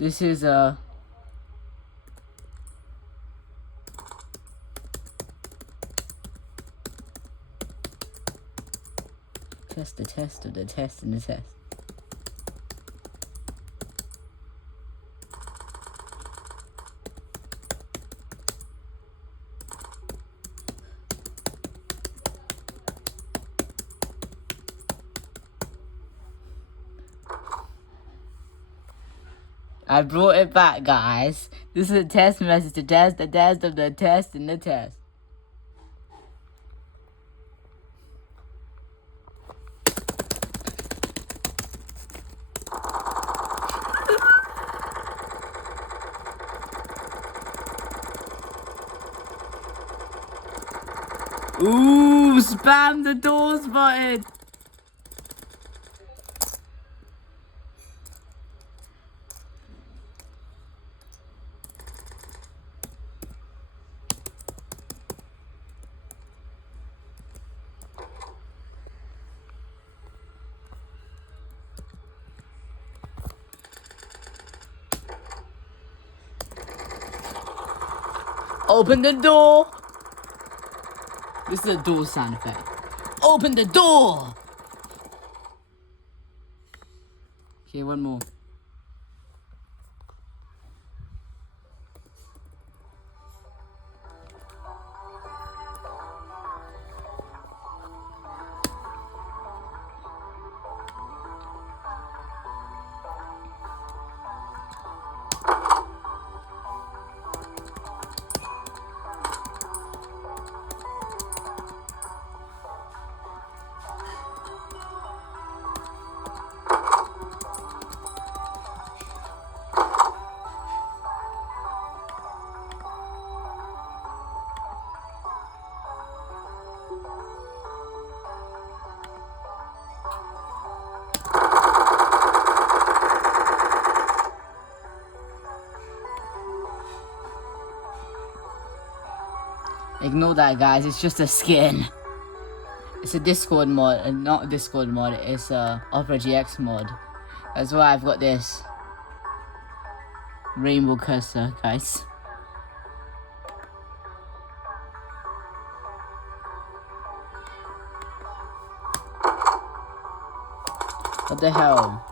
This is a test the test of the test and the test. I brought it back, guys. This is a test message to test the test of the test and the test. Ooh, spam the doors button. Open the door. This is a door sound effect. Open the door. Okay, one more. Ignore that, guys. It's just a skin. It's a Discord mod, not a Discord mod. It's a Opera GX mod. That's why I've got this rainbow cursor, guys. What the hell?